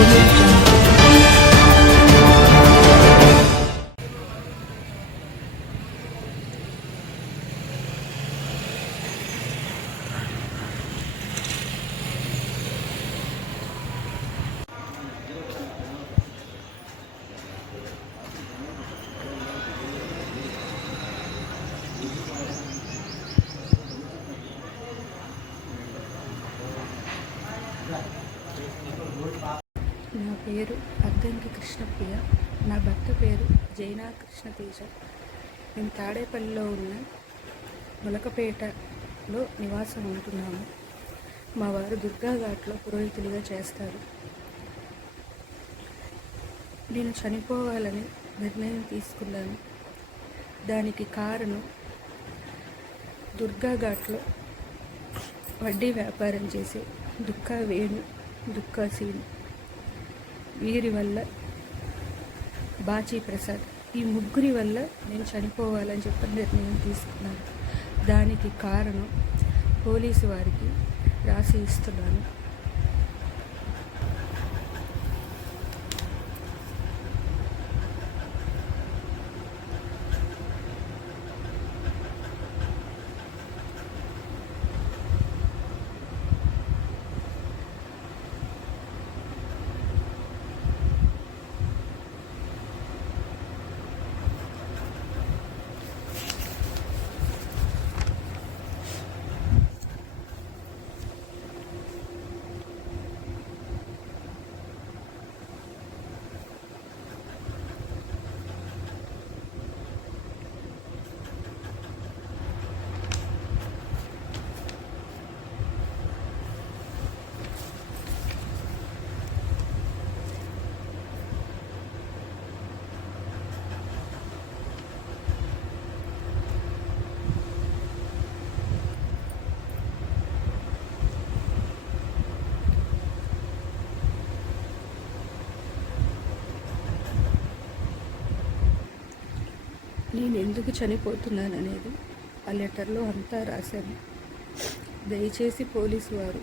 Information. పేరు అద్దంకి కృష్ణప్రియ. నా భర్త పేరు జైనా కృష్ణతేజ. మేము తాడేపల్లిలో ఉన్న ములకపేటలో నివాసం ఉంటున్నాము మా వారు దుర్గాఘాట్లో పురోహితులుగా చేస్తారు. నేను చనిపోవాలని నిర్ణయం తీసుకున్నాను. దానికి కారణం దుర్గాఘాట్లో వడ్డీ వ్యాపారం చేసే దుక్కా వేణు దుక్కా సీను. వీరి వల్ల బాచీ ప్రసాద్ ఈ ముగ్గురి వల్ల నేను చనిపోవాలని చెప్పి నిర్ణయం తీసుకున్నాను. దానికి కారణం పోలీసు వారికి రాసి ఇస్తున్నాను. నేను ఎందుకు చనిపోతున్నాను అనేది ఆ లెటర్లో అంతా రాశాను. దయచేసి పోలీసు వారు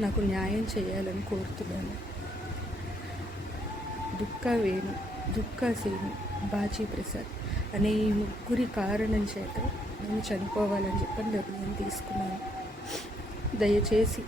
నాకు న్యాయం చేయాలని కోరుతున్నాను. దుఃఖ వేణు దుఃఖ సేను బాచీ ప్రసాద్ అనే ఈ ముగ్గురి కారణం చేత నేను చనిపోవాలని చెప్పని నిర్ణయం తీసుకున్నాను. దయచేసి